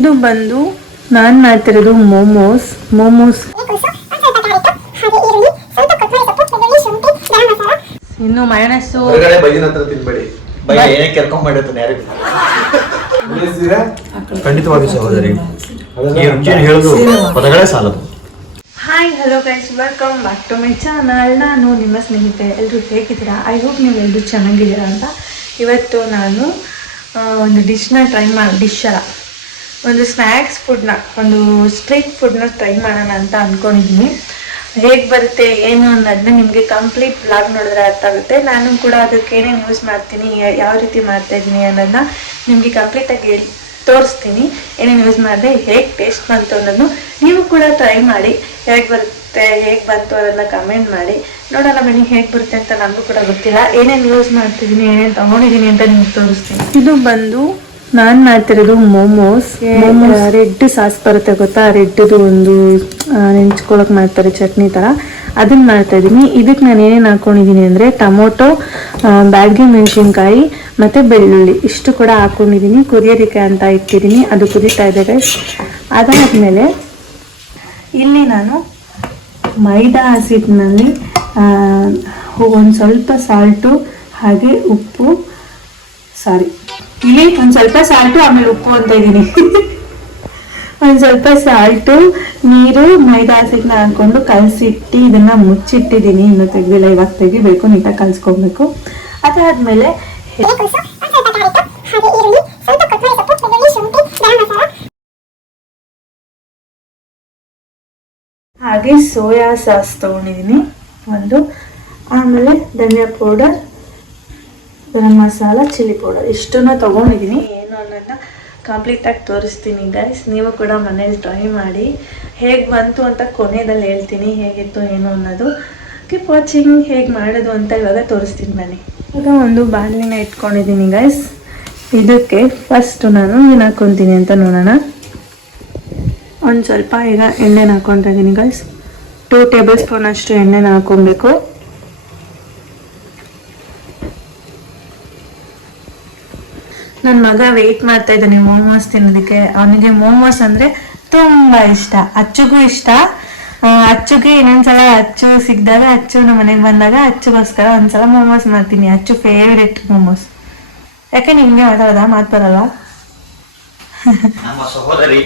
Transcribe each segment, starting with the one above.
ಇದು ಬಂದು ನಾನು ಮಾಡ್ತಿರೋದು ಮೋಮೋಸ್ ಮೋಮೋಸ್. ಇನ್ನು ಯಾರಿಗೂ. ಖಂಡಿತವಾಗಿ ಸಹೋದರಿ. ಈ ರುಚಿಯನ್ನು ಹೇಳುದು ಪದಗಳೇ ಸಾಲದು. Hi hello guys welcome back to my channel ನಾನು ನಿಮ್ಮ ಸ್ನೇಹಿತೆ ಎಲ್ಲರೂ ಹೇಗಿದ್ದೀರಾ? ಐ ಹೋಪ್ ನೀವು ಎಲ್ಲರೂ ಚೆನ್ನಾಗಿದ್ದೀರಾ ಅಂತ. ಇವತ್ತು ನಾನು ಒಂದು ಡಿಶ್ನ ಟ್ರೈ ಮಾಡಿ ಡಿಶ್ ಅಲ್ಲ. ಒಂದು ಸ್ನ್ಯಾಕ್ಸ್ ಫುಡ್ನ, ಒಂದು ಸ್ಟ್ರೀಟ್ ಫುಡ್ನ ಟ್ರೈ ಮಾಡೋಣ ಅಂತ ಅಂದ್ಕೊಂಡಿದ್ದೀನಿ ಹೇಗೆ ಬರುತ್ತೆ, ಏನು ಅನ್ನೋದನ್ನ ನಿಮಗೆ ಕಂಪ್ಲೀಟ್ ಬ್ಲಾಗ್ ನೋಡಿದ್ರೆ ಅರ್ಥ ಆಗುತ್ತೆ. ನಾನು ಕೂಡ ಅದಕ್ಕೆ ಏನೇನು ಯೂಸ್ ಮಾಡ್ತೀನಿ ಯಾವ ರೀತಿ ಮಾಡ್ತಾ ಇದ್ದೀನಿ ಅನ್ನೋದನ್ನ ನಿಮಗೆ ಕಂಪ್ಲೀಟಾಗಿ ತೋರಿಸ್ತೀನಿ. ಏನೇನು ಯೂಸ್ ಮಾಡಿದೆ, ಹೇಗೆ ಟೇಸ್ಟ್ ಬಂತು ಅನ್ನೋದನ್ನು ನೀವು ಕೂಡ ಟ್ರೈ ಮಾಡಿ, ಹೇಗೆ ಬರುತ್ತೆ, ಹೇಗೆ ಬಂತು ಅದನ್ನು ಕಮೆಂಟ್ ಮಾಡಿ. ನೋಡೋಣ ಬನ್ನಿ, ಹೇಗೆ ಬರುತ್ತೆ ಅಂತ ನನಗೂ ಕೂಡ ಗೊತ್ತಿಲ್ಲ. ಏನೇನು ಯೂಸ್ ಮಾಡ್ತಿದ್ದೀನಿ ಏನೇನು ತೊಗೊಂಡಿದ್ದೀನಿ ಅಂತ ನಿಮ್ಗೆ ತೋರಿಸ್ತೀನಿ. ಇದು ಬಂದು ನಾನು ಮಾಡ್ತಿರೋದು ಮೋಮೋಸ್. ಮೋಮೋಸ್ ರೆಡ್ ಸಾಸ್ ಬರುತ್ತೆ ಗೊತ್ತಾ? ರೆಡ್ದು ಒಂದು ನೆಂಚ್ಕೊಳಕ್ ಮಾಡ್ತಾರೆ ಚಟ್ನಿ ತರ. ಅದನ್ನ ಮಾಡ್ತಾ ಇದೀನಿ. ಇದಕ್ಕೆ ನಾನು ಏನೇನು ಹಾಕೊಂಡಿದ್ದೀನಿ ಅಂದ್ರೆ ಟೊಮೊಟೊ ಬ್ಯಾಡ್ಗೆ ಮೆಣಸಿನ್ಕಾಯಿ ಮತ್ತೆ ಬೆಳ್ಳುಳ್ಳಿ. ಇಷ್ಟು ಕೂಡ ಹಾಕೊಂಡಿದ್ದೀನಿ ಕುದಿಯೋದಕ್ಕೆ ಅಂತ ಇಟ್ಟಿದ್ದೀನಿ ಅದು ಕುದೀತಾ ಇದೆ ಗೈಸ್ ಅದಾದಮೇಲೆ ಇಲ್ಲಿ ನಾನು ಮೈದಾ ಹಸಿಟ್ಟಿನಲ್ಲಿ ಒಂದು ಸ್ವಲ್ಪ ಸಾಲ್ಟು ಹಾಗೆ ಉಪ್ಪು ಸಾರಿ. ಇಲ್ಲಿ ಒಂದು ಸ್ವಲ್ಪ ಸಾಲ್ಟು ಆಮೇಲೆ ಉಪ್ಪು ಅಂತ ಇದ್ದೀನಿ. ಒಂದು ಸ್ವಲ್ಪ ಸಾಲ್ಟು ನೀರು ಮೈದಾ ಹಸಿಟ್ನ ಹಾಕೊಂಡು ಕಲಸಿಟ್ಟು ಇದನ್ನ ಮುಚ್ಚಿಟ್ಟಿದ್ದೀನಿ. ಇನ್ನು ತೆಗ್ದಿಲ್ಲ ಇವಾಗ ತೆಗಿಬೇಕು ನೀಟಾಗಿ ಕಲಿಸ್ಕೊಬೇಕು. ಅದಾದ್ಮೇಲೆ ಹಾಗೆ ಸೋಯಾ ಸಾಸ್ ತೊಗೊಂಡಿದ್ದೀನಿ. ಒಂದು ಆಮೇಲೆ ಧನಿಯಾ powder garam masala chilli powder ಇಷ್ಟನ್ನು ತೊಗೊಂಡಿದ್ದೀನಿ. ಏನು ಅನ್ನೋದನ್ನ ಕಂಪ್ಲೀಟಾಗಿ ತೋರಿಸ್ತೀನಿ ಗೈಸ್ ನೀವು ಕೂಡ ಮನೇಲಿ ಟ್ರೈ ಮಾಡಿ. ಹೇಗೆ ಬಂತು ಅಂತ ಕೊನೆಯಲ್ಲಿ ಹೇಳ್ತೀನಿ, ಹೇಗಿತ್ತು, ಏನು ಅನ್ನೋದು. ಕೀಪ್ ವಾಚಿಂಗ್ ಹೇಗೆ ಮಾಡೋದು ಅಂತ ಇವಾಗ ತೋರಿಸ್ತೀನಿ ಬನ್ನಿ. ಈಗ ಒಂದು ಬಾಣಲಿನ ಇಟ್ಕೊಂಡಿದ್ದೀನಿ ಗೈಸ್ ಇದಕ್ಕೆ ಫಸ್ಟು ನಾನು ಏನು ಹಾಕ್ಕೊತೀನಿ ಅಂತ ನೋಡೋಣ. ಒಂದು ಸ್ವಲ್ಪ ಈಗ ಎಣ್ಣೆನ ಹಾಕ್ಕೊತಾ ಇದ್ದೀನಿ ಗೈಸ್ ಟೂ ಟೇಬಲ್ ಸ್ಪೂನ್ ಅಷ್ಟು ಎಣ್ಣೆನ ಹಾಕ್ಕೊಬೇಕು. ನನ್ನ ಮಗ ವೆಯ್ಟ್ ಮಾಡ್ತಾ ಇದ್ದಾನೆ ಮೋಮೋಸ್ ತಿನ್ನೋದಕ್ಕೆ. ಅವನಿಗೆ ಮೋಮೋಸ್ ಅಂದ್ರೆ ತುಂಬಾ ಇಷ್ಟ. ಅಚ್ಚುಗೂ ಇಷ್ಟ. ಅಚ್ಚುಗೆ ಇನ್ನೊಂದ್ಸಲ ಅಚ್ಚು ಸಿಕ್ಕಿದಾಗ ಅಚ್ಚು ನಮ್ಮ ಮನೆಗೆ ಬಂದಾಗ ಅಚ್ಚುಗೋಸ್ಕರ ಒಂದ್ಸಲ ಮೋಮೋಸ್ ಮಾಡ್ತೀನಿ. ಅಚ್ಚು ಫೇವ್ರೆಟ್ ಮೋಮೋಸ್ ಯಾಕೆ ನಿಮ್ಗೆ ಮಾತಾಡದ ಮಾತು ಬರಲ್ಲ ನಮ್ಮ ಸಹೋದರಿ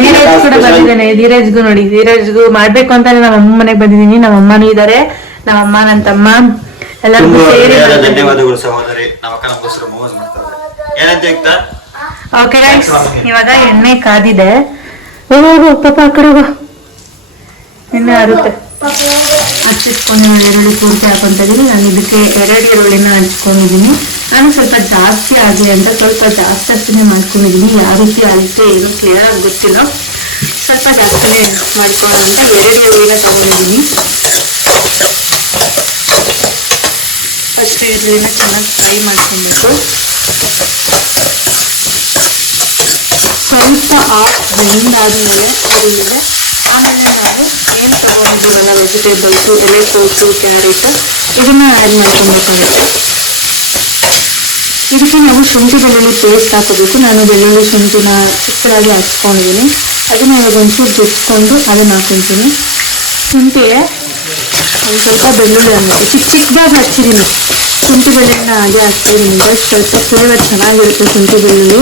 ಧೀರಜ್ ಕೂಡ ಬಂದಿದ್ದೇನೆ. ಧೀರಜ್ಗೂ ನೋಡಿ ಧೀರಜ್ಗೂ ಮಾಡ್ಬೇಕು ಅಂತಾನೆ ನಮ್ಮ ಅಮ್ಮ ಮನೆಗೆ ಬಂದಿದ್ದೀನಿ. ನಮ್ಮ ಅಮ್ಮನೂ ಇದ್ದಾರೆ ನಮ್ಮ ಅಮ್ಮ ನನ್ನ ತಮ್ಮ ಎಲ್ಲರಿಗೂ ಸೇರಿ ಧನ್ಯವಾದಗಳು ಸಹೋದರಿ. ನಮ್ಮ ಅಕ್ಕ ನಮಗೋಸ್ಕರ ಮೋಸ್ ಮಾಡ್ತಾರೆ ಏನಂತ ಹೇಳ್ತಾ ಓಕೆ ಗೈಸ್ ಇವಾಗ ಎಣ್ಣೆ ಕಾದಿದೆ. ಹೋಗು ಪಾಪ ಆ ಕಡೆ ಹೋಗು. ಎಣ್ಣೆ ಆರುತ್ತೆ ಹಚ್ಚಿಟ್ಕೊಂಡು ಎರಡು ಪೂರ್ತಿ ಹಾಕೊಂತ ನಾನು ಇದಕ್ಕೆ ಎರಡು ಈರುಳ್ಳಿನ ಹಂಚ್ಕೊಂಡಿದ್ದೀನಿ ನಾನು ಸ್ವಲ್ಪ ಜಾಸ್ತಿ ಆಗಲಿ ಅಂತ ಸ್ವಲ್ಪ ಜಾಸ್ತಿ ಜಾಸ್ತಿನೇ ಮಾಡ್ಕೊಂಡಿದ್ದೀನಿ. ಯಾವ ರೀತಿ ಆಗುತ್ತೆ, ಏನು ಕ್ಲಿಯರ್ ಆಗಿ ಗೊತ್ತಿಲ್ಲ. ಸ್ವಲ್ಪ ಜಾಸ್ತಿನೇ ಮಾಡ್ಕೊಳ್ಳೋ ಅಂತ ಎರಡು ತಗೊಂಡಿದ್ದೀನಿ. ಫಸ್ಟ್ ಈರುಳ್ಳಿನ ಚೆನ್ನಾಗಿ ಫ್ರೈ ಮಾಡ್ಕೊಬೇಕು. ಸ್ವಲ್ಪ ಆಫ್ ಬೆಂದಾದ್ಮೇಲೆ ಅದಿದೆ ಆಮೇಲೆ ನಾವು ಏನು ತಗೊಂಡಿದ್ದೀವಲ್ಲ ವೆಜಿಟೇಬಲ್ಸು ಎಲೆಕೋಸು ಕ್ಯಾರೆಟ್ ಇದನ್ನ ಆ್ಯಡ್ ಮಾಡ್ಕೊಬೇಕಾಗುತ್ತೆ. ಇದಕ್ಕೆ ನಾವು ಶುಂಠಿ ಬೆಳ್ಳುಳ್ಳಿ ಪೇಸ್ಟ್ ಹಾಕೋಬೇಕು. ನಾನು ಬೆಳ್ಳುಳ್ಳಿ ಶುಂಠಿನ ಚಿಕ್ಕದಾಗಿ ಹಚ್ಕೊಂಡಿದ್ದೀನಿ. ಅದನ್ನ ಇವಾಗ ಒಂಚೂರು ಜುಟ್ಕೊಂಡು ಅದನ್ನ ಹಾಕೊತೀನಿ ಶುಂಠಿಗೆ ಒಂದು ಸ್ವಲ್ಪ ಬೆಳ್ಳುಳ್ಳಿ ಅನ್ನೋದು ಚಿಕ್ಕ ಚಿಕ್ಕದಾಗಿ ಹಚ್ಚಿದ್ದೀನಿ ಶುಂಠಿ ಬೆಳ್ಳುಳ್ಳಿನ ಹಾಗೆ ಹಾಕ್ತೀನಿ ಸ್ವಲ್ಪ ಫ್ಲೇವರ್ ಚೆನ್ನಾಗಿರುತ್ತೆ ಶುಂಠಿ ಬೆಳ್ಳುಳ್ಳಿ.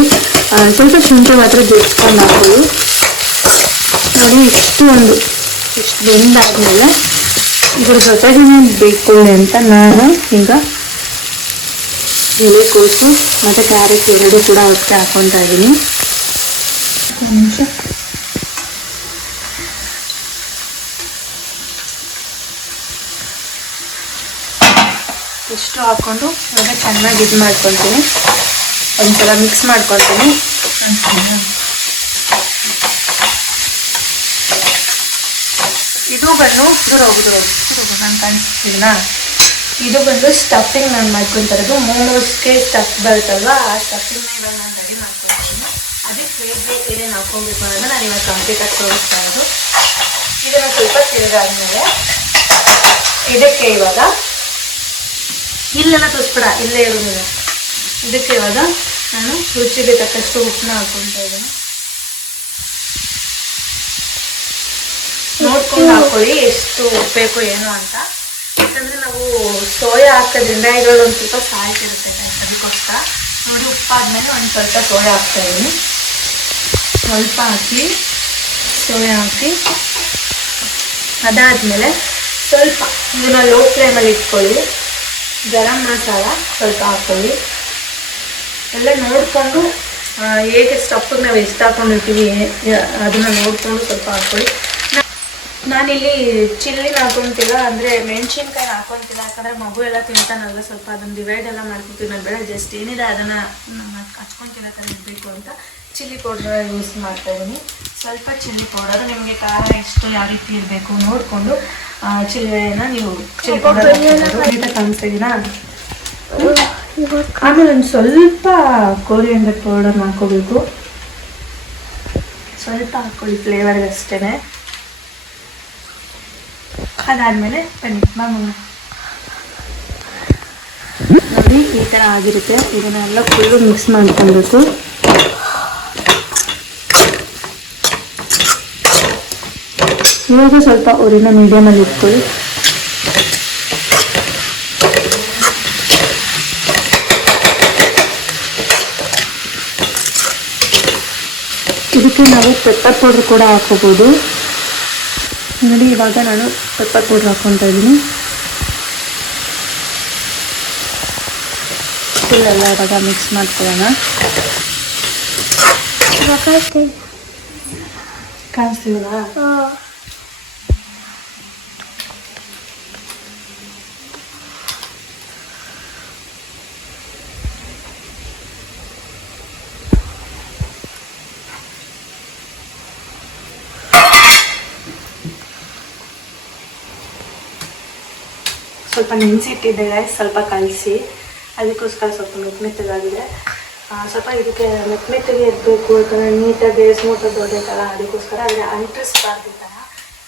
ಸ್ವಲ್ಪ ಶುಂಠಿ ಮಾತ್ರ ಜುಟ್ಕೊಂಡು ಹಾಕೋದು ನೋಡಿ ಇಷ್ಟು ಒಂದು, ಇಷ್ಟು ಬೆಂದಾದ್ಮೇಲೆ ಇದ್ರ ಜೊತೆಗೆ ಬೇಕು ಅಂತ ನಾನು ಈಗ ಎಲೆಕೋಸು ಮತ್ತು ಕ್ಯಾರೆಟ್ ಎರಡು ಕೂಡ ಒಟ್ಟಿಗೆ ಹಾಕೊತಾ ಇದ್ದೀನಿ. ನಿಮಿಷ. ಇಷ್ಟು ಹಾಕ್ಕೊಂಡು ಇವಾಗ ಚೆನ್ನಾಗಿ ಇದು ಮಾಡ್ಕೊತೀನಿ ಒಂದ್ಸಲ ಮಿಕ್ಸ್ ಮಾಡ್ಕೊತೀನಿ ಇದು ಬಣ್ಣ ದೂರ ಹೋಗು ದೂರ ಹೋಗು ನಾನು ಕಾಣಿಸ್ತೀನಾ ಇದು ಬಂದು ಸ್ಟಫಿಂಗ್ ನಾನು ಮಾಡ್ಕೊಂತಿರೋದು. ಮೋಮೋಸ್ಗೆ ಸ್ಟಫ್ ಬರುತ್ತಲ್ವ, ಆ ಸ್ಟಫಿಂಗ್ನ ಇವಾಗ ನಾನು ರೆಡಿ ಮಾಡ್ಕೊತೀನಿ ಅದಕ್ಕೆ ಬೇಕು ಏನೇನು ಹಾಕ್ಕೊಬೇಕು ಅನ್ನೋದು ನಾನು ಇವಾಗ ಕಂಪ್ಲೀಟಾಗಿ ತೋರಿಸ್ತಾ ಇರೋದು. ಇದನ್ನು ಸ್ವಲ್ಪ ತಿರುಗಾದ್ಮೇಲೆ ಇದಕ್ಕೆ ಇವಾಗ ಇಲ್ಲೆಲ್ಲ ತೋರಿಸ್ಬೇಡ, ಇಲ್ಲೇ ಇರೋದಿಲ್ಲ ಇದಕ್ಕೆ ಇವಾಗ ನಾನು ರುಚಿಗೆ ತಕ್ಕಷ್ಟು ಉಪ್ಪನ್ನ ಹಾಕ್ಕೊತಾ ಇದ್ದೀನಿ. ನೋಡ್ಕೊಂಡು ಹಾಕೊಳ್ಳಿ, ಎಷ್ಟು ಉಪ್ಪು ಬೇಕು ಏನು ಅಂತ. ಯಾಕಂದ್ರೆ ನಾವು ಸೋಯಾ ಹಾಕೋದ್ರಿಂದ ಇದ್ರಲ್ಲಿ ಒಂದು ಸ್ವಲ್ಪ ಸಾಲ್ಟ್ ಇರುತ್ತೆ ಅದಕ್ಕೋಸ್ಕರ. ನೋಡಿ, ಉಪ್ಪಾದ್ಮೇಲೆ ಒಂದು ಸ್ವಲ್ಪ ಸೋಯಾ ಹಾಕ್ತಾ ಇದ್ದೀನಿ ಸ್ವಲ್ಪ ಹಾಕಿ, ಸೋಯಾ ಹಾಕಿ. ಅದಾದಮೇಲೆ ಸ್ವಲ್ಪ ಇದನ್ನ ಲೋ ಫ್ಲೇಮಲ್ಲಿ ಇಟ್ಕೊಳ್ಳಿ. ಗರಂ ಮಸಾಲ ಸ್ವಲ್ಪ ಹಾಕೊಳ್ಳಿ. ಎಲ್ಲ ನೋಡಿಕೊಂಡು ಹೇಗೆ ಸ್ಟಫ್ ನಾವು ಎಷ್ಟು ಹಾಕೊಂಡಿರ್ತೀವಿ ಅದನ್ನು ನೋಡಿಕೊಂಡು ಸ್ವಲ್ಪ ಹಾಕೊಳ್ಳಿ. ನಾ- ನಾನಿಲ್ಲಿ ಚಿಲ್ಲಿನ ಹಾಕೊತಿಲ್ಲ ಅಂದರೆ ಮೆಣಸಿನ್ಕಾಯಿ ಹಾಕೊತಿಲ್ಲ ಯಾಕಂದರೆ ಮಗು ಎಲ್ಲ ತಿಂತಾನಲ್ಲ ಸ್ವಲ್ಪ ಅದನ್ನು ಡಿವೈಡ್ ಎಲ್ಲ ಮಾಡ್ಕೊತೀವಿ ನಾನು ಬೇಡ ಜಸ್ಟ್ ಏನಿದೆ ಅದನ್ನು ಹಚ್ಕೊಂಡು ತಿನ್ನೋ ಥರ ಇರಬೇಕು ಅಂತ ಚಿಲ್ಲಿ ಪೌಡರ್ ಯೂಸ್ ಮಾಡ್ತಾ ಇದ್ದೀನಿ ಸ್ವಲ್ಪ ಚಿಲ್ಲಿ ಪೌಡರ್ ನಿಮಗೆ ಖಾರ ಎಷ್ಟು ಯಾವ ರೀತಿ ಇರಬೇಕು ನೋಡಿಕೊಂಡು ಚಿಲ್ಲಿನ ನೀವು ಚಿಲ್ಲಿ ಪೌಡರ್ ಆಮೇಲೆ ಒಂದು ಸ್ವಲ್ಪ ಕೋರಿಯಂಡರ್ ಪೌಡರ್ ಹಾಕೋಬೇಕು ಸ್ವಲ್ಪ ಹಾಕೊಳ್ಳಿ ಫ್ಲೇವರ್ಗೆ ಅಷ್ಟೇ ಅದಾದಮೇಲೆ ಬನ್ನಿ ಮಾಮೂಲ ನೋಡಿ, ಈ ಥರ ಆಗಿರುತ್ತೆ. ಇದನ್ನೆಲ್ಲ ಫುಲ್ಲು ಮಿಕ್ಸ್ ಮಾಡ್ಕೊಬೇಕು ಇವಾಗ ಸ್ವಲ್ಪ ಊರಿನ ಮೀಡಿಯಮಲ್ಲಿ ಇಟ್ಕೊಳ್ಳಿ. ಇದಕ್ಕೆ ನಾವು ಪೆಪ್ಪರ್ ಪೌಡ್ರ್ ಕೂಡ ಹಾಕೋಬೋದು ನೋಡಿ ಇವಾಗ ನಾನು ಪೆಪ್ಪರ್ ಪೌಡ್ರ್ ಹಾಕ್ಕೊತಾ ಇದ್ದೀನಿ. ಫುಲ್ ಎಲ್ಲ ಇವಾಗ ಮಿಕ್ಸ್ ಮಾಡ್ಕೊಳ್ಳೋಣ. ಕಾಣಿಸ್ತಿಲ್ವಾ ಸ್ವಲ್ಪ ನೆನೆಸಿಟ್ಟಿದ್ದೆ guys, ಸ್ವಲ್ಪ ಕಲಸಿ. ಅದಕ್ಕೋಸ್ಕರ ಸ್ವಲ್ಪ ಮೆತ್ತ ಮೆತ್ತಗಾಗಿದೆ. ಆ, ಸ್ವಲ್ಪ ಇದಕ್ಕೆ ಮೆತ್ತ ಮೆತ್ತಗೆ ಇರಬೇಕು ಯಾಕಂದರೆ ನೀಟಾಗಿ ಸ್ಮೂಟಾಗಿ ಥರ ಅದಕ್ಕೋಸ್ಕರ ಆದರೆ ಅಂಟಿಸ್ಬಾರ್ದು ಥರ.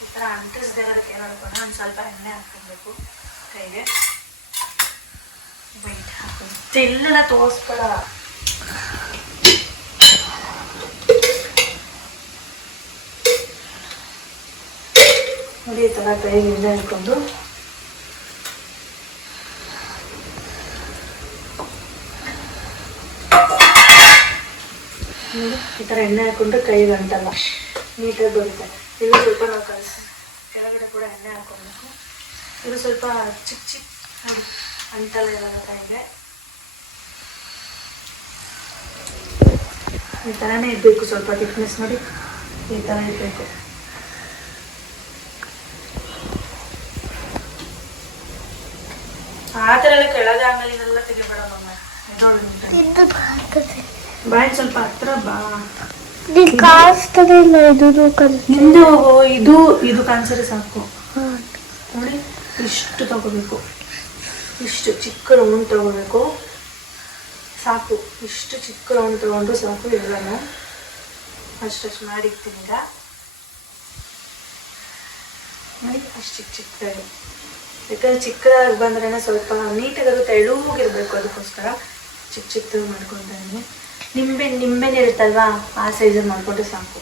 ಈ ಥರ ಅಂಟಿಸ್ದೇ ಇರೋದಕ್ಕೆ ಏನು ಅನ್ಕೊಂಡು ಒಂದು ಸ್ವಲ್ಪ ಎಣ್ಣೆ ಹಾಕ್ಕೊಬೇಕು. ಕೈಗೆ. ವೈಟ್ ಹಾಕೊಂಡು ಇಲ್ಲೆಲ್ಲ ತೋರಿಸ್ಬೇಡ. ನೋಡಿ ಈ ಥರ ಕೈಗೆ ಎಣ್ಣೆ ಹಾಕೊಂಡು ನೋಡಿ, ಈ ಥರ ಎಣ್ಣೆ ಹಾಕ್ಕೊಂಡ್ರೆ ಕೈಗೆ ಅಂಟಲ್ಲ ನೀಟಾಗಿ ಬರುತ್ತೆ. ಇದು ಸ್ವಲ್ಪ ನಾವು ಕಲಿಸಿ ಕೆಳಗಡೆ ಕೂಡ ಎಣ್ಣೆ ಹಾಕೊಬೇಕು. ಇದು ಸ್ವಲ್ಪ ಚಿಕ್ಕ ಚಿಕ್ಕ ಅಂತಲ್ಲ ಇರೋಲ್ಲ ಕೈಗೆ ಈ ಥರನೇ ಇರಬೇಕು ಸ್ವಲ್ಪ ಥಿಕ್ನೆಸ್ ನೋಡಿ. ಈ ಥರ ಇರಬೇಕು. ಆ ಥರ ಎಲ್ಲ ಕೆಳಗೆ ಅಂಗಲಿನೆಲ್ಲ ತೆಗಿಬೇಡ ಮಮ್ಮ ಇದು. ಬಾಯ್ ಸ್ವಲ್ಪ ಹತ್ರ ಬಾ. ಕಾಣಿಸ್ತದೆ ಇಲ್ಲ ಇದು ನಿಂದು ಇದು ಇದು ಕಾಣಿಸಿದ್ರೆ ಸಾಕು. ನೋಡಿ ಇಷ್ಟು ತಗೋಬೇಕು. ಇಷ್ಟು ಚಿಕ್ಕ ರೌಂಡ್ ತಗೋಬೇಕು. ಸಾಕು ಇಷ್ಟು ಚಿಕ್ಕ ರೌಂಡ್ ತಗೊಂಡ್ರು ಸಾಕು ಎಲ್ಲನೂ. ಅಷ್ಟಷ್ಟು ಮಾಡಿರ್ತೀನಿ ಈಗ. ನೋಡಿ ಅಷ್ಟು ಚಿಕ್ಕ ಚಿಕ್ಕದಾಗಿ. ಯಾಕಂದ್ರೆ ಚಿಕ್ಕದಾಗಿ ಬಂದ್ರೆ ಸ್ವಲ್ಪ ನೀಟಾಗಿ ಅದು ತೆಳುವಾಗಿರ್ಬೇಕು ಅದಕ್ಕೋಸ್ಕರ. ಚಿಕ್ಕ ಚಿಕ್ಕದಾಗಿ ಮಾಡ್ಕೊತಾ ಇದ್ದೀನಿ. ನಿಂಬೆ ನಿಂಬೆನೇ ಇರುತ್ತಲ್ವಾ? ಆ ಸೈಜ್ ಮಾಡ್ಕೊಂಡ್ರೆ ಸಾಕು.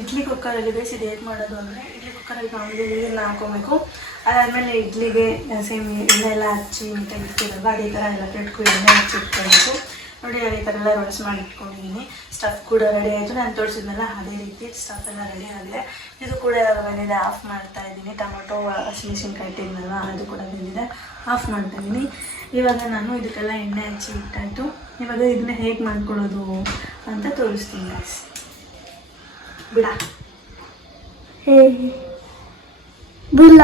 ಇಡ್ಲಿ ಕುಕ್ಕರಲ್ಲಿ ಬೇಯಿಸಿದ್ದು ಹೇಗೆ ಮಾಡೋದು ಅಂದರೆ ಕುಕ್ಕರಲ್ಲಿ ಮಾಮೂಲಿ ನೀರನ್ನ ಹಾಕೋಬೇಕು. ಅದಾದಮೇಲೆ ಇಡ್ಲಿಗೆ ಸೇಮ್ ಎಣ್ಣೆ ಎಲ್ಲ ಹಚ್ಚಿ ನೀಟಾಗಿ ಇಡ್ತೀರಲ್ವ, ಅದೇ ಥರ ಎಲ್ಲ ಕೆಟ್ಕು ಎಣ್ಣೆ ಹಚ್ಚಿ ನೋಡಿ, ಅದೇ ಥರ ಎಲ್ಲ ರೋಲ್ಸ್ ಮಾಡಿ ಇಟ್ಕೊಂಡಿದ್ದೀನಿ. ಸ್ಟಫ್ ಕೂಡ ರೆಡಿ ಆಯಿತು. ನಾನು ತೋರಿಸಿದ್ನಲ್ಲ, ಅದೇ ರೀತಿ ಸ್ಟಫ್ ಎಲ್ಲ ರೆಡಿ ಆಗಿದೆ. ಇದು ಕೂಡ ಬಂದಿದೆ ಆಫ್ ಮಾಡ್ತಾ ಇದ್ದೀನಿ. ಟೊಮೊಟೊ, ಹಸಿಮೆಣಸಿನ್ಕಾಯಿ ಇಟ್ಟಿದ್ನಲ್ವ ಅದು ಕೂಡ ಬಂದಿದೆ ಆಫ್ ಮಾಡ್ತಾ ಇದ್ದೀನಿ. ಇವಾಗ ನಾನು ಇದಕ್ಕೆಲ್ಲ ಎಣ್ಣೆ ಹಚ್ಚಿ ಇಟ್ಟಾಯಿತು. ಇವಾಗ ಇದನ್ನ ಹೇಗೆ ಮಾಡ್ಕೊಳ್ಳೋದು ಅಂತ ತೋರಿಸ್ತೀನಿ ಬಿಡ. ಬಿಡ ಬಿಲ್ಲ.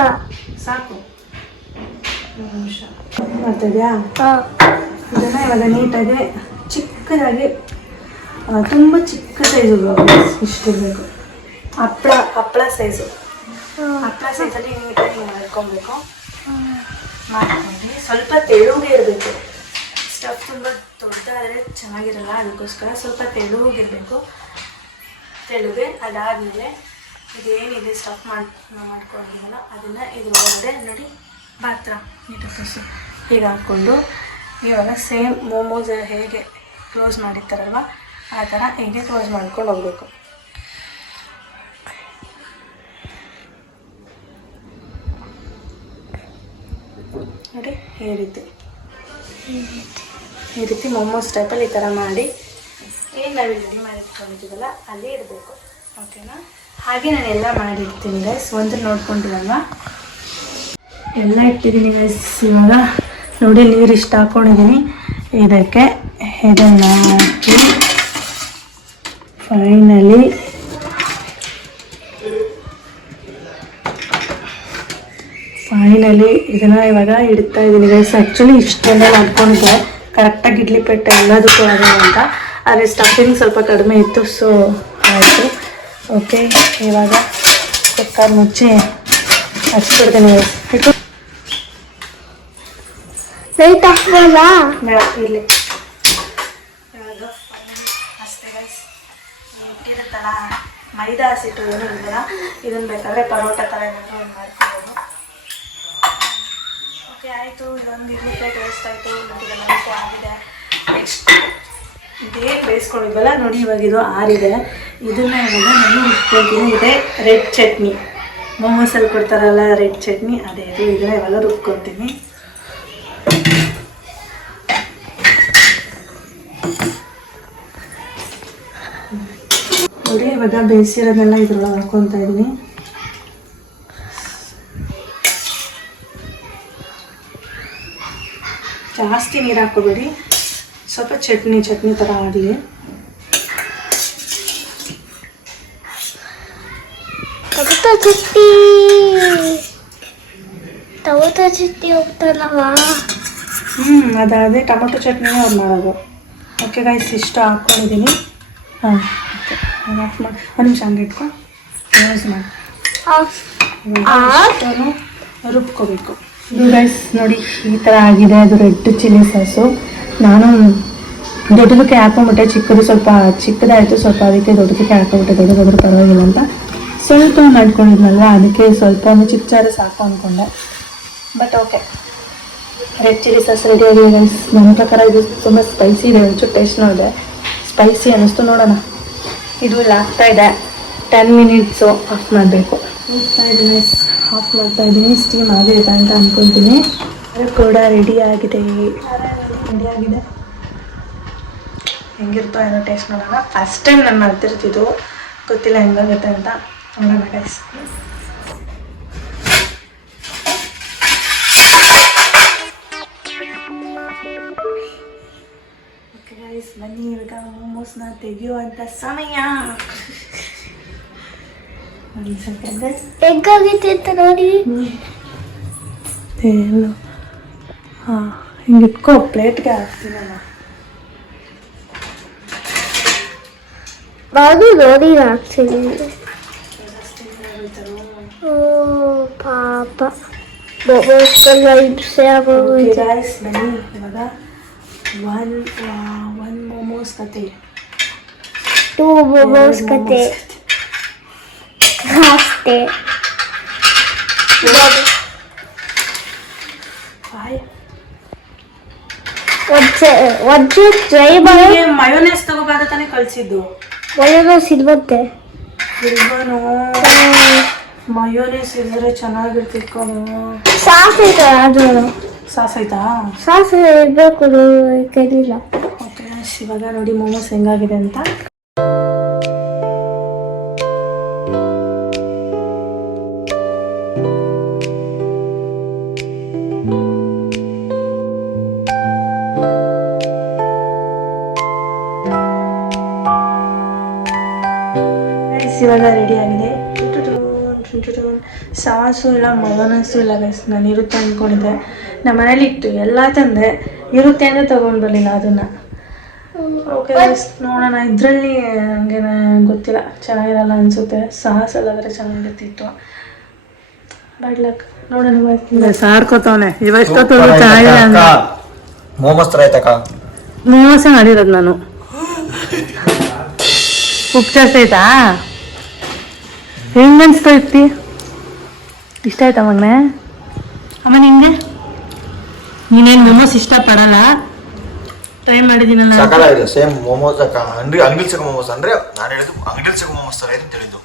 ಸಾಕು. ಒಂದು ನಿಮಿಷ. ಮಾಡ್ತಿದ್ಯಾ ಇದನ್ನ ಇವಾಗ ನೀಟಾಗಿ ಚಿಕ್ಕದಾಗಿ ತುಂಬ ಚಿಕ್ಕ ಸೈಜು ಇಷ್ಟಿರಬೇಕು. ಹಪ್ಪಳ ಹಪ್ಪಳ ಸೈಜು ಹಪ್ಪಳ ಸೈಜಲ್ಲಿ ನೀಟಾಗಿ ಮಾಡ್ಕೊಬೇಕು. ಮಾಡ್ಕೊಂಡು ಸ್ವಲ್ಪ ತೆಳುಗೆ ಇರಬೇಕು. ಸ್ಟಫ್ ತುಂಬ ದೊಡ್ಡದಾದರೆ ಚೆನ್ನಾಗಿರಲ್ಲ ಅದಕ್ಕೋಸ್ಕರ ಸ್ವಲ್ಪ ತೆಳುಗಿರಬೇಕು. ತೆಳುಗೆ ಅದಾದಮೇಲೆ ಇದೇನಿದೆ ಸ್ಟಫ್ ಮಾಡಿ ಮಾಡ್ಕೊಂಡಿದ್ದೀವಲ್ಲ ಅದನ್ನು ಇದ್ರ ಒಳಗಡೆ ನೋಡಿ, ಪಾತ್ರ ನೀಟಾಗಿ ಹೀಗೆ ಹಾಕ್ಕೊಂಡು, ಇವಾಗ ಸೇಮ್ ಮೋಮೋಸ್ ಹೇಗೆ ಕ್ಲೋಸ್ ಮಾಡಿರ್ತಾರಲ್ವ, ಆ ಥರ ಹೀಗೆ ಕ್ಲೋಸ್ ಮಾಡ್ಕೊಂಡು ಹೋಗ್ಬೇಕು. ನೋಡಿ, ಈ ರೀತಿ. ಈ ರೀತಿ ಮೊಮೋಸ್ ಟೈಪಲ್ಲಿ ಈ ಥರ ಮಾಡಿ ಏನು ನಾವು ರೆಡಿ ಮಾಡಿಟ್ಕೊಂಡಿದ್ದೀವಲ್ಲ ಅಲ್ಲಿ ಇರಬೇಕು ಓಕೆನಾ ಹಾಗೆ ನಾನು ಎಲ್ಲ ಮಾಡಿರ್ತೀನಿ ಗೈಸ್ ಒಂದು ನೋಡ್ಕೊಂಡಿರಲ್ವಾ? ಎಲ್ಲ ಇಟ್ಟಿದ್ದೀನಿ ಗೈಸ್ ಇವಾಗ ನೋಡಿ ನೀರು ಇಷ್ಟ ಹಾಕ್ಕೊಂಡಿದ್ದೀನಿ ಇದಕ್ಕೆ ಇದನ್ನು ಹಾಕಿ ಫೈನಲಿ ಫೈನಲಿ ಇದನ್ನು ಇವಾಗ ಇಡ್ತಾ ಇದ್ದೀನಿ ಗೈಸ್ ಆ್ಯಕ್ಚುಲಿ ಇಷ್ಟೆಲ್ಲ ಮಾಡ್ಕೊಂಡಿದ್ದೆ ಕರೆಕ್ಟಾಗಿ ಇಡ್ಲಿ ಪೆಟ್ಟೆ ಎಲ್ಲದಕ್ಕೂ ಆಗಲ್ಲ ಅಂತ. ಆದರೆ ಸ್ಟಫಿಂಗ್ ಸ್ವಲ್ಪ ಕಡಿಮೆ ಇತ್ತು ಸೊ ಆಯಿತು. ಓಕೆ ಇವಾಗ ಕುಕ್ಕರ್ ಮುಚ್ಚಿ ಹಚ್ಬಿಡ್ತೀನಿ. ಲೈಟ್ ಹಾಕ್ಬೋದಾ? ಬೇಡ ಇಟ್ಟಿರುತ್ತಲ್ಲ ಮೈದಾ ಹಸಿಟ್ಟು ಏನು ಇರಲಿಲ್ಲ ಇದನ್ನ ಬೇಕಾದರೆ ಪರೋಟ ಥರ ಏನಾದರೂ ಒಂದು ಮಾಡ್ಕೊಬೋದು. ಓಕೆ ಆಯಿತು ಇದೊಂದು ಇಡ್ಲಿ ಪ್ಲೇಟ್ ವೇಸ್ಟ್ ಆಯಿತು ಇದೆಲ್ಲ ಆಗಿದೆ. ನೆಕ್ಸ್ಟ್ ಇದೇನು ಬೇಯಿಸ್ಕೊಂಡಿದ್ವಲ್ಲ, ನೋಡಿ ಇವಾಗ ಇದು ಆರಿದೆ. ಇದನ್ನ ಇವಾಗ ನಾನು ಇಟ್ಕೊಳ್ತೀನಿ ಇದೆ ರೆಡ್ ಚಟ್ನಿ. ಮೊಮೋಸಲ್ಲಿ ಕೊಡ್ತಾರಲ್ಲ ರೆಡ್ ಚಟ್ನಿ, ಅದೇ ಇದು. ಇದನ್ನ ಇವಾಗ ರುಬ್ಕೊತೀನಿ ನೋಡಿ, ಇವಾಗ ಬೇಯಿಸಿರೋದೆಲ್ಲ ಇದ್ರೊಳಗೆ ಹಾಕ್ಕೊತಾ ಇದ್ದೀನಿ. ಜಾಸ್ತಿ ನೀರು ಹಾಕೋಬೇಡಿ ಸ್ವಲ್ಪ ಚಟ್ನಿ ಚಟ್ನಿ ಥರ ಆಗಲಿ ಚಟ್ನಿ. ಟೊಮೊಟೊ ಚಟ್ನಿ ಹೋಗ್ತಾನವ? ಹ್ಞೂ ಅದಾದರೆ ಟೊಮೊಟೊ ಚಟ್ನಿನೇ ಅವ್ರು ಮಾಡೋದು. ಓಕೆ ಗೈಸ್ ಇಷ್ಟು ಹಾಕ್ಕೊಂಡಿದ್ದೀನಿ ಹಾಂ ಆಫ್ ಮಾಡಿ ಒಂದು ನಿಮಿಷ ಹಂಗೆ ಇಟ್ಕೊ. ಯೂಸ್ ಮಾಡಿ. ರುಬ್ಕೋಬೇಕು. ಇದು ಗೈಸ್ ನೋಡಿ ಈ ಥರ ಆಗಿದೆ. ಅದು ರೆಡ್ ಚಿಲ್ಲಿ ಸಾಸು. ನಾನು ದೊಡ್ಡದಕ್ಕೆ ಹಾಕೊಂಬಿಟ್ಟೆ ಚಿಕ್ಕದು ಸ್ವಲ್ಪ ಚಿಕ್ಕದಾಯಿತು, ಸ್ವಲ್ಪ ಅದಕ್ಕೆ ದೊಡ್ಡದಕ್ಕೆ ಹಾಕೊಂಬಿಟ್ಟೆ ದೊಡ್ಡದಾದ್ರೂ ಪರವಾಗಿಲ್ಲ ಅಂತ ಸ್ವಲ್ಪ ಮಾಡ್ಕೊಂಡಿದ್ನಲ್ಲ, ಅದಕ್ಕೆ ಸ್ವಲ್ಪ ಚಿಕ್ಕ ಚಾರ ಸಾಕು ಅಂದ್ಕೊಂಡೆ but okay red chilli sauce ready ಆಗಿದೆ ನನ್ನ ಪ್ರಕಾರ ಇದು ತುಂಬ ಸ್ಪೈಸಿ ಇದೆ, ಒಂಚೂರು ಟೇಸ್ಟ್ ನೋಡಿದೆ ಸ್ಪೈಸಿ ಅನ್ನಿಸ್ತು ನೋಡೋಣ. ಇದು ಲಾಗ್ತಾ ಇದೆ. ಟೆನ್ ಮಿನಿಟ್ಸು ಆಫ್ ಮಾಡಬೇಕು. ಆಫ್ ಮಾಡ್ತಾ ಇದ್ದೀನಿ. ಸ್ಟೀಮ್ ಆಗಿರುತ್ತೆ ಅಂತ ಅಂದ್ಕೊತೀನಿ ಅದು ಕೂಡ ರೆಡಿ ಆಗಿದೆ. ರೆಡಿ ಆಗಿದೆ. ಹೆಂಗಿರುತ್ತೋ ಏನೋ ಟೇಸ್ಟ್ ನೋಡೋಣ. ಫಸ್ಟ್ ಟೈಮ್ ನಾನು ಮಾಡ್ತಿರ್ತಿದ್ದು ಗೊತ್ತಿಲ್ಲ ಹೆಂಗಾಗುತ್ತೆ ಅಂತ. ನೋಡೋಣ ಗೈಸ್ ಬನ್ನಿ. ಇವಾಗ ಮೋಮೋಸ್ನ ತೆಗೆಯುವಂಥ ಸಮಯ. ಹೆಂಗಾಗೈತೆ ಅಂತ ನೋಡಿ. ಹಾಂ ಹಿಂಗೆ ಇಟ್ಕೋ ಪ್ಲೇಟ್ಗೆ ಹಾಕ್ತೀನಲ್ಲ. ನಾನು ನೋಡಿ ಹಾಕ್ತೀನಿ ಓ ಪಾಪ ಮೊಮೋಸ್ಗೆಲ್ಲ ಹಿಂಸೆ ಆಗೋಗುತ್ತೆ ಗೈಸ್ ಬನ್ನಿ ಇವಾಗ ಒನ್ ಒನ್ ಮೋಮೋಸ್ ಕತೆ ಟೂ ಮೊಮೋಸ್ ಕತೆ ಅಷ್ಟೇ ಬಾಯ್ ಒಂದು ಟ್ರೈ ಮಾಡಿ ಮಯೋನೇಸ್ ತಗೋಬಾರ್ದು ತಾನೇ ಕಳಿಸಿದ್ದು ಮಯೋನಸ್ ಇಲ್ವನು ಮಯೋನೇಸ್ ಇದ್ರೆ ಚೆನ್ನಾಗಿರ್ತಿತ್ತು. ಕಣೋ. ಸಾಸ್ ಇದೆ ಅದು. ಸಾಸ್ ಆಯ್ತಾ ಸಾಸ್ ಇರಬೇಕು ಕೈಲಿಲ್ಲ ಓಕೆ ಇವಾಗ ನೋಡಿ ಮೋಮೋಸ್ ಹೆಂಗಾಗಿದೆ ಅಂತ. ಸಾಸು ಇಲ್ಲ ಮಯೋನಸ್ಸು ಇಲ್ಲ ಗೈಸ್ ನಾನು ಇರುತ್ತೆ ಅಂದ್ಕೊಂಡಿದ್ದೆ ನಮ್ಮ ಮನೇಲಿ ಇತ್ತು ಎಲ್ಲ ತಂದೆ ಇರುತ್ತೆ ಅಂದರೆ ತೊಗೊಂಡು ಬರಲಿಲ್ಲ ಅದನ್ನು ಓಕೆ ನೋಡೋಣ ಇದರಲ್ಲಿ ನನಗೆ ಗೊತ್ತಿಲ್ಲ ಚೆನ್ನಾಗಿರಲ್ಲ ಅನಿಸುತ್ತೆ ಆದರೆ ಚೆನ್ನಾಗಿರ್ತಿತ್ತು ಬ್ಯಾಡ್ ಲಕ್ ನೋಡೋಣ ಸಾರ್ಕೋತವನೆ ಇವಷ್ಟೊತ್ತು ಚೆನ್ನಾಗಿದೆ ಅಂದ ಮೋಮೋಸ್ ಮಾಡಿರೋದು ನಾನು ಉಪ್ಪು ಆಯ್ತಾ ಹೆಂಗೆ ಅನಿಸ್ತಾ ಇರ್ತಿ? ಇಷ್ಟ ಆಯ್ತಾ ಮಗನೆ? ಅಮ್ಮ ನಿಂಗೆ? ನೀನೇನು ಮೊಮೋಸ್ ಇಷ್ಟಪಡಲ್ಲ? ಟ್ರೈ ಮಾಡಿದ್ದೀನಲ್ಲ. ಇದೆ ಸೇಮ್ ಮೊಮೋಸ್ ಅಂದ್ರೆ ಅಂಗಡಿ ಸಿಗೋ ಮೊಮೋಸ್ ಅಂದ್ರೆ ನಾನು ಹೇಳಿದ್ದು ಅಂಗಡಿ ಸಿಗೋ ಮೊಮೋಸ್ ಅಂತ ಹೇಳಿದ್ದು.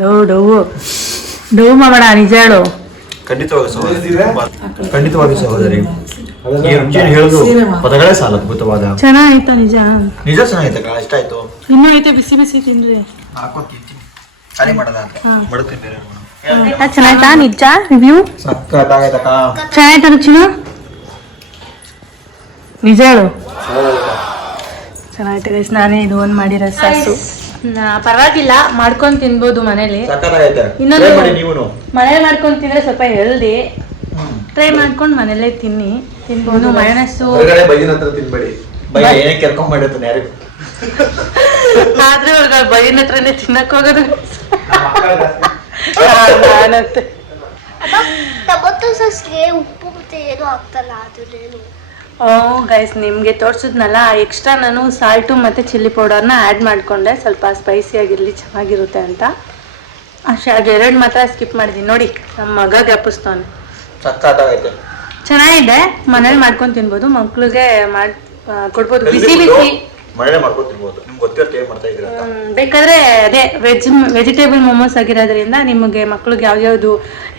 ಲೋ ಡೋವು ಡೋವು ಮಾಡ ನಿಜ ಹೇಳು. ಖಂಡಿತವಾಗಿ ಸಹೋದರಿ. ಖಂಡಿತವಾಗಿ ಸಹೋದರಿ. ಈ ರುಚಿಯನ್ನು ಹೇಳುದು ಪದಗಳೇ ಸಾಲ ಅದ್ಭುತವಾದ. ಚೆನ್ನಾಗಿತ್ತ ನಿಜ? ನಿಜ ಚೆನ್ನಾಗಿತ್ತ ಇಷ್ಟ ಆಯ್ತು. ಇನ್ನೂ ಐತೆ ಬಿಸಿ ಬಿಸಿ ತಿನ್ರಿ. ತಿಂತೀನಿ. ಖಾಲಿ ಮಾಡೋದ ಅಂತ. ಮಡುತ್ತೀನಿ ಬೇರೆ ಆಯ್ತಾ? ಚೆನ್ನಾಯ್ತಾ? ನಿಜ? ರಿವ್ಯೂ ಸಕ್ಕತ್ತಾಗೈತಕ್ಕ ಚೆನ್ನಾಯ್ತಾ ರುಚಿನು? ನಿಜ ಹೇಳು. ಚೆನ್ನಾಯ್ತು ಗೈಸ್ ನಾನೇ ಇದು ಒಂದು ಮಾಡಿರೋ ಸಾಸು. ಪರವಾಗಿಲ್ಲ ಮಾಡ್ಕೊಂಡು ತಿನ್ಬೋದು ಮನೇಲಿ. ಇನ್ನೊಂದು- Try ಮಾಡಿ ನೀವುನು. ಮನೇಲಿ ಮಾಡ್ಕೊಂಡು ತಿಂದ್ರೆ ಸ್ವಲ್ಪ ಹೆಲ್ದಿ ಟ್ರೈ ಮಾಡ್ಕೊಂಡು ಮನೇಲೇ ತಿನ್ನಿ. ತಿನ್ಬೋದು ಹತ್ರ ತಿನ್ಬೇಡಿ. ಏನೇ ಕೆರ್ಕೊಂಡ್ ಮಾಡಿರ್ತಾನೆ ಯಾರಿಗೂ. ಆದ್ರೆ ಅವ್ರಿಗೆ ಬೈನ ಹತ್ರನೇ ತಿನ್ನಕ್ ಹೋಗೋದು. ನಾನಂತೆ. ಟೊಮೊಟೊ ಸಾಸ್ಗೆ ಉಪ್ಪು ಮತ್ತೆ ಏನು ಹಾಕ್ತಲ್ಲ ಅದನ್ನೇನು? ಓ ಗೈಸ್ ನಿಮಗೆ ತೋರಿಸಿದ್ನಲ್ಲ ಎಕ್ಸ್ಟ್ರಾ ನಾನು ಸಾಲ್ಟು ಮತ್ತೆ ಚಿಲ್ಲಿ ಪೌಡರ್ನ ಆ್ಯಡ್ ಮಾಡಿಕೊಂಡೆ. ಸ್ವಲ್ಪ ಸ್ಪೈಸಿ ಆಗಿರಲಿ ಚೆನ್ನಾಗಿರುತ್ತೆ ಅಂತ. ಅಷ್ಟೇ ಅದು ಎರಡು ಮಾತ್ರ ಸ್ಕಿಪ್ ಮಾಡಿದ್ದೀನಿ ನೋಡಿ ನಮ್ಮ ಮಗ ಗಪ್ಪಿಸ್ತಾನೆ ಚೆನ್ನಾಗಿದೆ. ಮನೇಲಿ ಮಾಡ್ಕೊಂಡು ತಿನ್ಬೋದು. ಮಕ್ಳಿಗೆ ಮಾಡಿ ಕೊಡ್ಬೋದು. ಬಿಸಿ ಬಿಸಿ. ಮಳೆ ಮಾಡ್ಕೊಂಡು ತಿನ್ಬೋದು ನಿಮ್ಗೆ ಗೊತ್ತಿರುತ್ತೆ ಏನ್ ಮಾಡ್ತಾ ಇದ್ದೀರಾ ಅಂತ. ಬೇಕಾದ್ರೆ ಅದೇ ವೆಜ್ ವೆಜಿಟೇಬಲ್ ಮೊಮೋಸ್ ಆಗಿರೋದ್ರಿಂದ ನಿಮಗೆ ಮಕ್ಳಿಗೆ ಯಾವ್ಯಾವ್ದು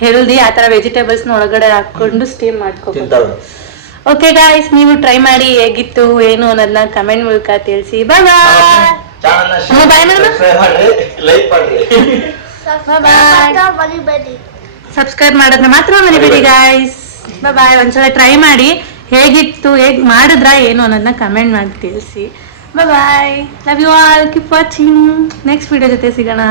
ಹೆಲ್ದಿ ಆ ಥರ ವೆಜಿಟೇಬಲ್ಸ್ನ ಒಳಗಡೆ ಹಾಕ್ಕೊಂಡು ಸ್ಟೀಮ್ ಮಾಡ್ಕೋಬೋದು. ತಿಂತಾವೆ ಓಕೆ ಗಾಯ್ಸ್ ನೀವು ಟ್ರೈ ಮಾಡಿ ಹೇಗಿತ್ತು ಏನು ಅನ್ನೋದನ್ನ ಕಮೆಂಟ್ ಮೂಲಕ ತಿಳಿಸಿ. ಬಾಯ್ ಲೈಕ್ ಸಬ್ಸ್ಕ್ರೈಬ್ ಮಾಡೋದನ್ನ ಮಾತ್ರ ಮರಿಬೇಡಿ ಗಾಯ್ಸ್ ಬಾಯ್ ಒಂದ್ಸಲ ಟ್ರೈ ಮಾಡಿ ಹೇಗಿತ್ತು ಹೇಗ್ ಮಾಡಿದ್ರ ಏನು ಅನ್ನೋದನ್ನ ಕಮೆಂಟ್ ಮಾಡಿ ತಿಳಿಸಿ. Bye love you all keep watching next video ಜೊತೆ ಸಿಗೋಣ.